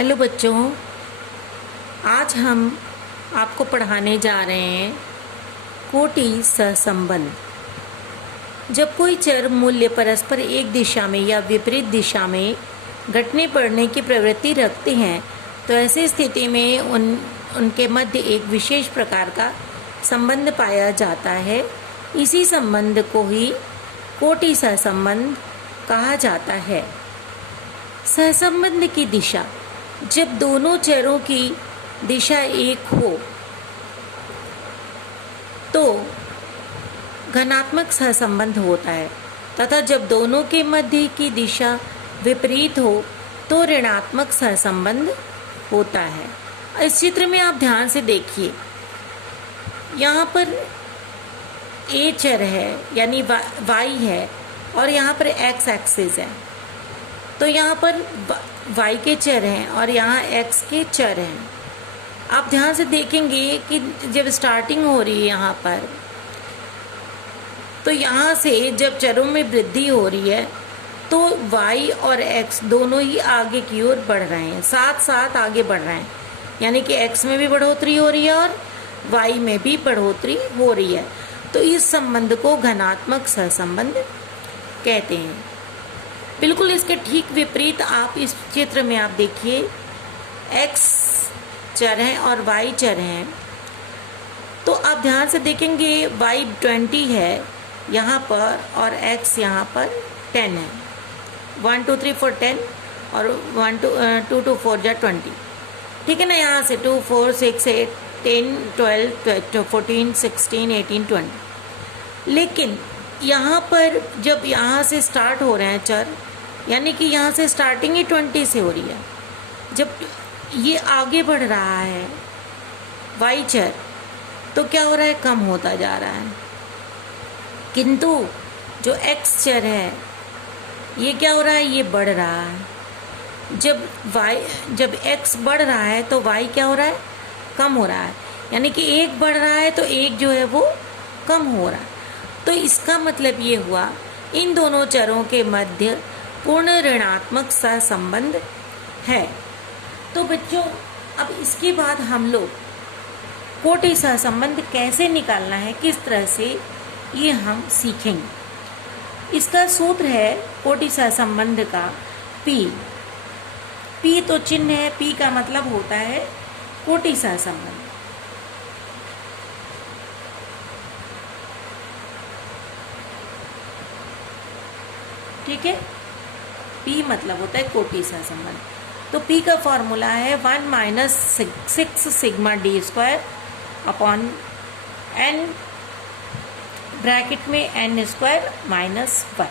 Hello बच्चों, आज हम आपको पढ़ाने जा रहे हैं कोटि सहसंबंध। जब कोई चर मूल्य परस्पर एक दिशा में या विपरीत दिशा में घटने बढ़ने की प्रवृत्ति रखते हैं तो ऐसी स्थिति में उनके मध्य एक विशेष प्रकार का संबंध पाया जाता है। इसी संबंध को ही कोटि सहसंबंध कहा जाता है। सहसंबंध की दिशा, जब दोनों चरों की दिशा एक हो तो घनात्मक सहसंबंध होता है तथा जब दोनों के मध्य की दिशा विपरीत हो तो ऋणात्मक सहसंबंध होता है। इस चित्र में आप ध्यान से देखिए, यहाँ पर ए चर है यानी वाई है और यहाँ पर एक्स एक्सिस है। तो यहाँ पर y के चर हैं और यहाँ x के चर हैं। आप ध्यान से देखेंगे कि जब स्टार्टिंग हो रही है यहाँ पर, तो यहाँ से जब चरों में वृद्धि हो रही है तो y और x दोनों ही आगे की ओर बढ़ रहे हैं, साथ साथ आगे बढ़ रहे हैं। यानी कि x में भी बढ़ोतरी हो रही है और y में भी बढ़ोतरी हो रही है। तो इस संबंध को घनात्मक सहसंबंध कहते हैं। बिल्कुल इसके ठीक विपरीत आप इस चित्र में आप देखिए, x चर हैं और y चर हैं। तो आप ध्यान से देखेंगे y 20 है यहाँ पर और x यहाँ पर 10 है। 1 2 3 4 10 और 2 2 4 जा 20। ठीक है ना। यहाँ से 2 4 6 8 10 12 14 16 18 20। लेकिन यहाँ पर जब यहाँ से स्टार्ट हो रहे हैं चर, यानी कि यहाँ से स्टार्टिंग ही 20 से हो रही है, जब ये आगे बढ़ रहा है y चर, तो क्या हो रहा है, कम होता जा रहा है। किंतु जो x चर है ये क्या हो रहा है, ये बढ़ रहा है। जब x बढ़ रहा है तो y क्या हो रहा है, कम हो रहा है। यानी कि एक बढ़ रहा है तो एक जो है वो कम हो रहा है। तो इसका मतलब ये हुआ इन दोनों चरों के मध्य पूर्ण ऋणात्मक सहसंबंध है। तो बच्चों, अब इसके बाद हम लोग कोटि सहसंबंध कैसे निकालना है, किस तरह से, ये हम सीखेंगे। इसका सूत्र है कोटि सहसंबंध का P तो चिन्ह है, P का मतलब होता है कोटि सहसंबंध। ठीक है, P मतलब होता है कोटि सहसंबंध। तो P का फॉर्मूला है 1 minus 6 sigma D square upon n bracket में n स्क्वायर माइनस 1।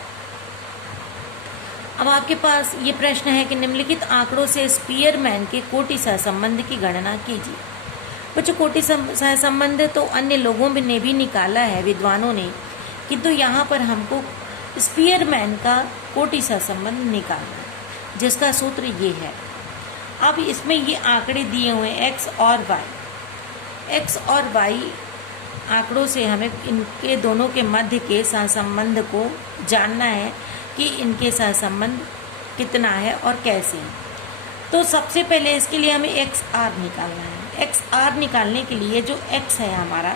अब आपके पास ये प्रश्न है कि निम्नलिखित आंकड़ों से स्पीयरमैन के कोटि सहसंबंध की गणना कीजिए। बच्चों, कोटि सहसंबंध तो अन्य लोगों ने भी निकाला है, विद्वानों ने, किंतु यहाँ पर हमको स्पीयरमैन का कोटि सहसंबंध निकालना है, जिसका सूत्र ये है। अब इसमें ये आंकड़े दिए हुए x और y आंकड़ों से हमें इनके दोनों के मध्य के सहसंबंध को जानना है कि इनके सहसंबंध कितना है और कैसे है। तो सबसे पहले इसके लिए हमें XR निकालना है। XR निकालने के लिए जो x है हमारा,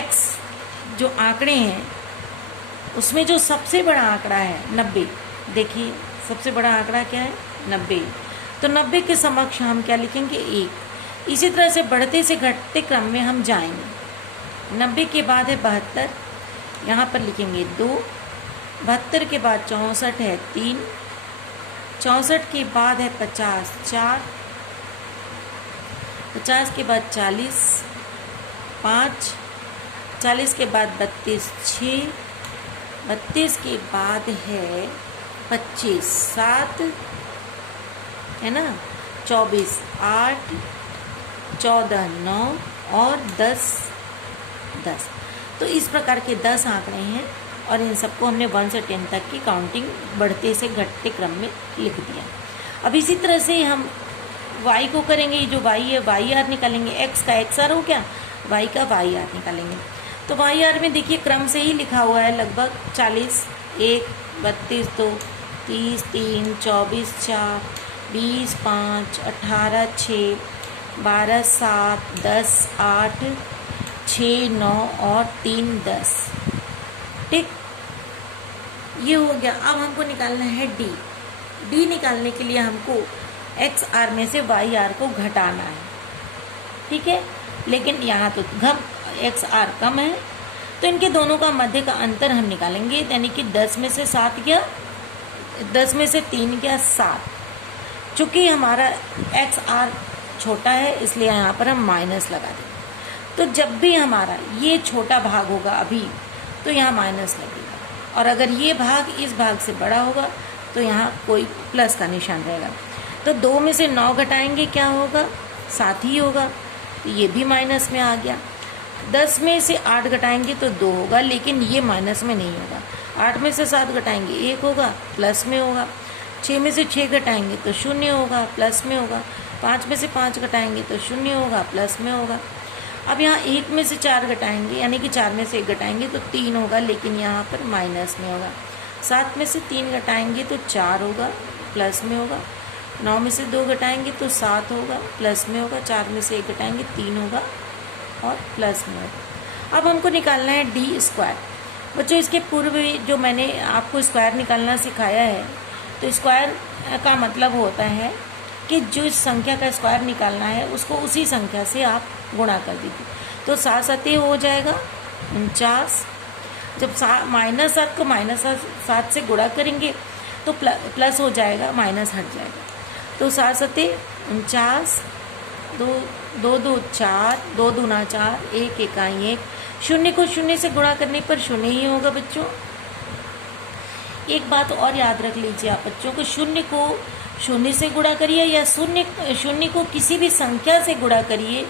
x जो आंकड़े हैं उसमें जो सबसे बड़ा आंकड़ा है 90। देखिए सबसे बड़ा आंकड़ा क्या है, 90। तो 90 के समक्ष हम क्या लिखेंगे, 1। इसी तरह से बढ़ते से घटते क्रम में हम जाएंगे। 90 के बाद है 72, यहाँ पर लिखेंगे 2। 72 के बाद 64 है 3। 64 के बाद है 50, 4। 50 के बाद 40, 5। 40 के बाद 32, 6। 32 के बाद है 25, 7 है ना। 24, 8। 14, 9 और 10, 10। तो इस प्रकार के 10 आंकड़े हैं और इन सबको हमने 1 से 10 तक की काउंटिंग बढ़ते से घटते क्रम में लिख दिया। अब इसी तरह से हम y को करेंगे, जो y है y r निकालेंगे। x का XR हो गया, y का y r निकालेंगे। तो वाई आर में देखिए क्रम से ही लिखा हुआ है, लगभग 40, 1, 32, 2, 30, 3, 24, 4, 20, 5, 18, 6, 12, 7, 10, 8, 6, 9 और 3, 10। ठीक, ये हो गया। अब हमको निकालना है डी। डी निकालने के लिए हमको एक्स आर में से वाई आर को घटाना है। ठीक है, लेकिन यहाँ तो घम एक्स आर कम है, तो इनके दोनों का मध्य का अंतर हम निकालेंगे, यानी कि 10 में से 7 गया, 10 में से 3 गया 7। चूँकि हमारा एक्स आर छोटा है इसलिए यहाँ पर हम माइनस लगा देंगे। तो जब भी हमारा ये छोटा भाग होगा अभी, तो यहाँ माइनस लगेगा, और अगर ये भाग इस भाग से बड़ा होगा तो यहाँ कोई प्लस का निशान रहेगा। तो 2 में से 9 घटाएंगे, क्या होगा? 7 ही होगा, ये भी माइनस में आ गया। 10 में से 8 घटाएंगे तो 2 होगा, लेकिन ये माइनस में नहीं होगा। 8 में से 7 घटाएंगे 1 होगा, प्लस में होगा। 6 में से 6 घटाएंगे तो 0 होगा, प्लस में होगा। 5 में से 5 घटाएंगे तो 0 होगा, प्लस में होगा। अब यहाँ 1 में से 4 घटाएंगे, यानी कि 4 में से 1 घटाएंगे तो 3 होगा, लेकिन यहाँ पर माइनस में होगा। 7 में से 3 घटाएंगे तो 4 होगा, प्लस में होगा। 9 में से 2 घटाएंगे तो 7 होगा, प्लस में होगा। 4 में से 1 घटाएंगे 3 होगा और प्लस में होगा। अब हमको निकालना है डी स्क्वायर। बच्चों, इसके पूर्व जो मैंने आपको स्क्वायर निकालना सिखाया है, तो स्क्वायर का मतलब होता है कि जो इस संख्या का स्क्वायर निकालना है उसको उसी संख्या से आप गुणा कर दीजिए। तो 7 सते हो जाएगा 49। जब -7 को -7 से गुणा करेंगे तो प्लस हो जाएगा, माइनस हट जाएगा। तो 7 सते 49, 2 2 4, 2 दूना 4, 1 इकाई 1। 0 को 0 से गुणा करने पर 0 ही होगा बच्चों। एक बात और याद रख लीजिए आप बच्चों को, 0 को 0 से गुणा करिए या 0 को किसी भी संख्या से गुणा करिए,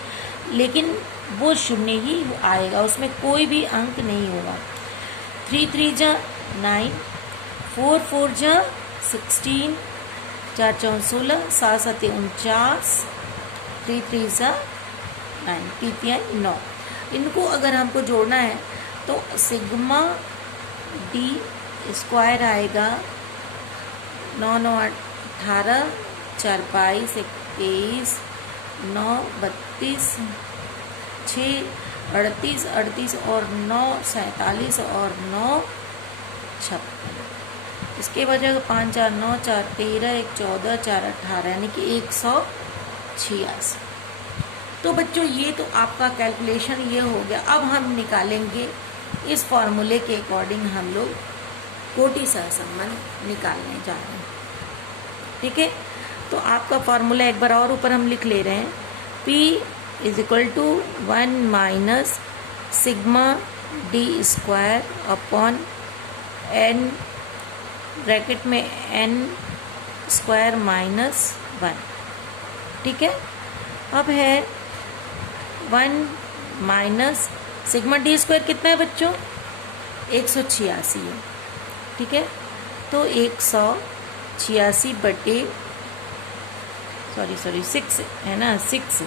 लेकिन वो 0 ही आएगा, उसमें कोई भी अंक नहीं होगा। 3 3 जा 9, 4 4 जा 16, 4 4 16, 7 7 49, 3 3 जा 9, 3 9। इनको अगर हमको जोड़ना है तो सिग्मा डी स्क्वायर आएगा 9 9 18, 4 22 21, 9 32, 6 38 38 और 9 47 और 9 56। इसके वजह 5 4 9 4 13, 1 14, 4 18, यानी कि 186। तो बच्चों, ये तो आपका कैलकुलेशन ये हो गया। अब हम निकालेंगे इस फॉर्मूले के अकॉर्डिंग, हम लोग कोटि सहसंबंध निकालने जा रहे हैं। ठीक है, तो आपका फॉर्मूला एक बार और ऊपर हम लिख ले रहे हैं। P = 1 minus sigma D square upon n bracket में n स्क्वायर माइनस 1। ठीक है, अब है 1 माइनस सिग्मा डी स्क्वायर कितना है बच्चों? 186 है। ठीक है, तो 186 बटे 6 है ना, 6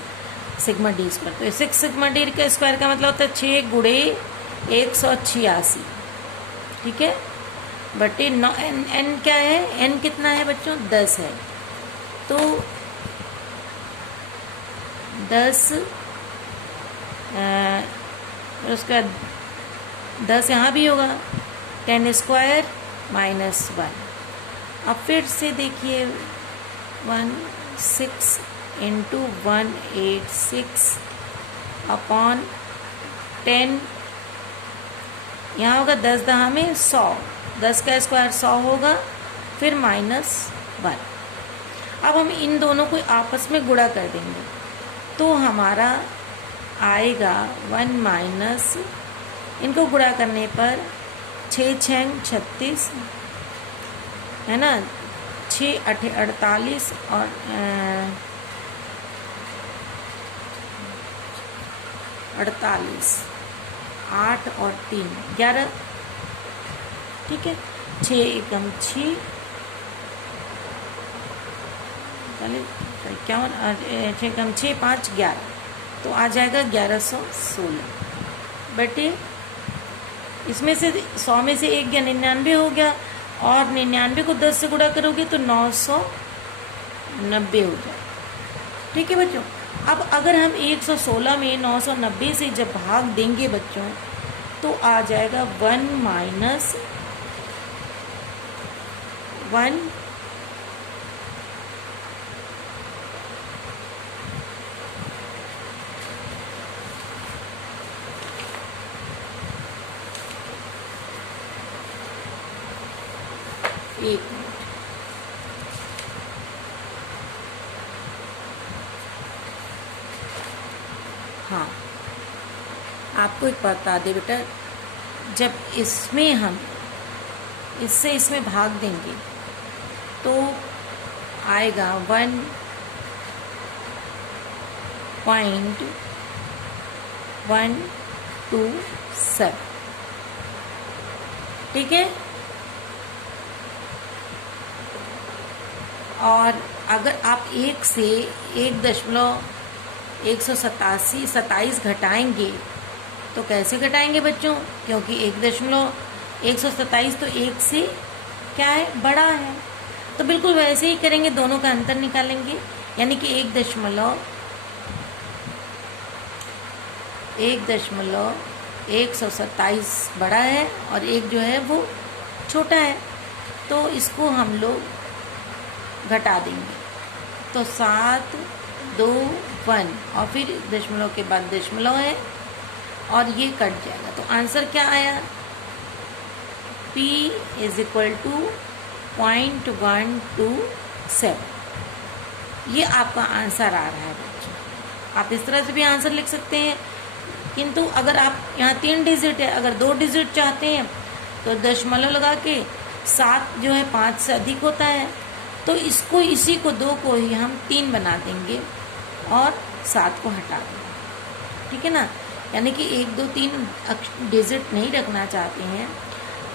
सिग्मा डी स्क्वायर। तो 6 सिग्मा डी का स्क्वायर का मतलब होता है 6 गुणे 186। ठीक है, बटे 9। n क्या है? n कितना है बच्चों? 10 है। तो 10 उसका 10 यहाँ भी होगा, 10 स्क्वायर माइनस 1। अब फिर से देखिए 16 इंटू 186 अपॉन 10, यहाँ होगा 10 दहा में 100, 10 का स्क्वायर 100 होगा, फिर माइनस 1। अब हम इन दोनों को आपस में गुणा कर देंगे तो हमारा आएगा 1 माइनस, इनको गुणा करने पर 6 6 36 है ना, 6 8 48 और 48, 8 और 3 11। ठीक है, 6 एकम 6 51, 6 एकम 6 5 11, तो आ जाएगा 1116। बटे इसमें से 100 में से 1 गया 99 हो गया, और 99 को 10 से गुणा करोगे तो 900 90 हो जाए। ठीक है बच्चों। अब अगर हम 116 में 990 से जब भाग देंगे बच्चों तो आ जाएगा 1 माइनस 1 एक मिनट। हाँ, आपको एक बता दे बेटा, जब इसमें हम इससे इसमें भाग देंगे तो आएगा 1.127। ठीक है। और अगर आप 1 से 1.127 घटाएंगे तो कैसे घटाएंगे बच्चों, क्योंकि 1.127 तो 1 से क्या है, बड़ा है। तो बिल्कुल वैसे ही करेंगे, दोनों का अंतर निकालेंगे, यानी कि 1.127 बड़ा है और 1 जो है वो छोटा है, तो इसको हम लोग घटा देंगे। तो 7, 2, 1 और फिर दशमलव के बाद दशमलव है और ये कट जाएगा। तो आंसर क्या आया, P = 0.127। ये आपका आंसर आ रहा है बच्चों। आप इस तरह से भी आंसर लिख सकते हैं, किंतु अगर आप यहाँ 3 डिजिट है, अगर 2 डिजिट चाहते हैं तो दशमलव लगा के 7 जो है 5 से अधिक होता है, तो इसको इसी को 2 को ही हम 3 बना देंगे और 7 को हटा देंगे। ठीक है ना, यानी कि 1, 2, 3 डिजिट नहीं रखना चाहते हैं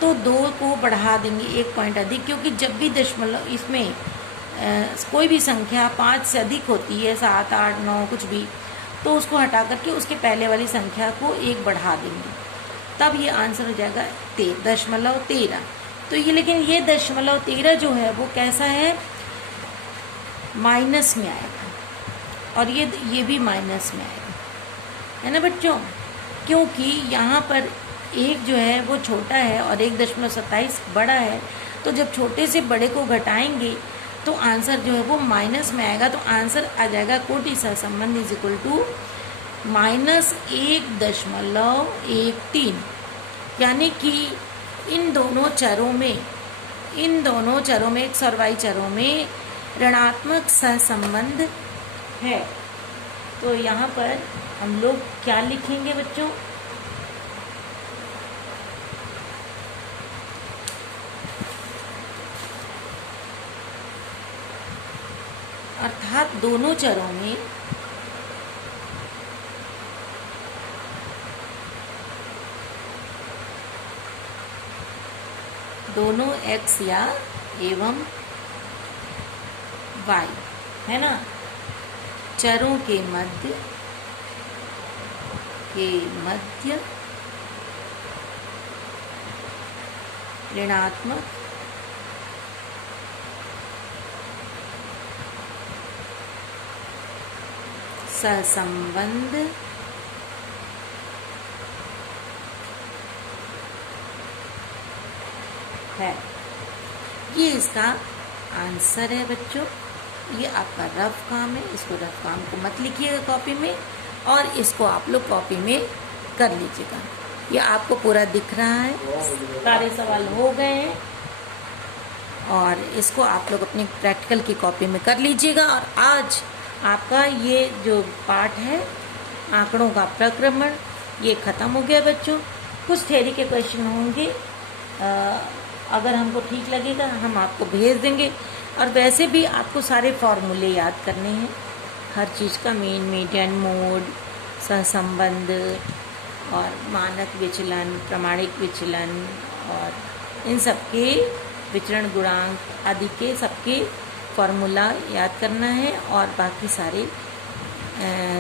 तो 2 को बढ़ा देंगे 1 पॉइंट अधिक, क्योंकि जब भी दशमलव इसमें कोई भी संख्या 5 से अधिक होती है, 7, 8, 9 कुछ भी, तो उसको हटा करके उसके पहले वाली संख्या को 1 बढ़ा देंगे, तब ये आंसर हो जाएगा 0.13। तो ये, लेकिन ये 0.13 जो है वो कैसा है, माइनस में आएगा, और ये भी माइनस में आएगा, है ना बच्चों, क्योंकि यहाँ पर 1 जो है वो छोटा है और 1.27 बड़ा है। तो जब छोटे से बड़े को घटाएंगे तो आंसर जो है वो माइनस में आएगा। तो आंसर आ जाएगा कोटि सहसंबंध = -1.13। यानी कि इन दोनों चरों में x और y चरों में ऋणात्मक सहसंबंध है। तो यहाँ पर हम लोग क्या लिखेंगे बच्चों, अर्थात दोनों चरों में दोनों x या एवं y, है ना, चरों के मध्य ऋणात्मक सहसंबंध है। ये इसका आंसर है बच्चों। ये आपका रफ काम है, इसको रफ काम को मत लिखिएगा कॉपी में, और इसको आप लोग कॉपी में कर लीजिएगा। ये आपको पूरा दिख रहा है, सारे सवाल हो गए हैं, और इसको आप लोग अपनी प्रैक्टिकल की कॉपी में कर लीजिएगा। और आज आपका ये जो पाठ है आंकड़ों का प्रक्रमण, ये ख़त्म हो गया बच्चों। कुछ थ्योरी के क्वेश्चन होंगे, अगर हमको ठीक लगेगा हम आपको भेज देंगे। और वैसे भी आपको सारे फॉर्मूले याद करने हैं, हर चीज़ का, मीन, मीडियन, मोड, सहसंबंध और मानक विचलन, प्रमाणिक विचलन, और इन सब के विचरण गुणांक आदि के सबके फॉर्मूला याद करना है, और बाकी सारे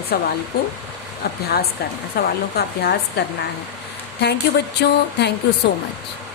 सवालों का अभ्यास करना है। थैंक यू बच्चों, थैंक यू सो मच।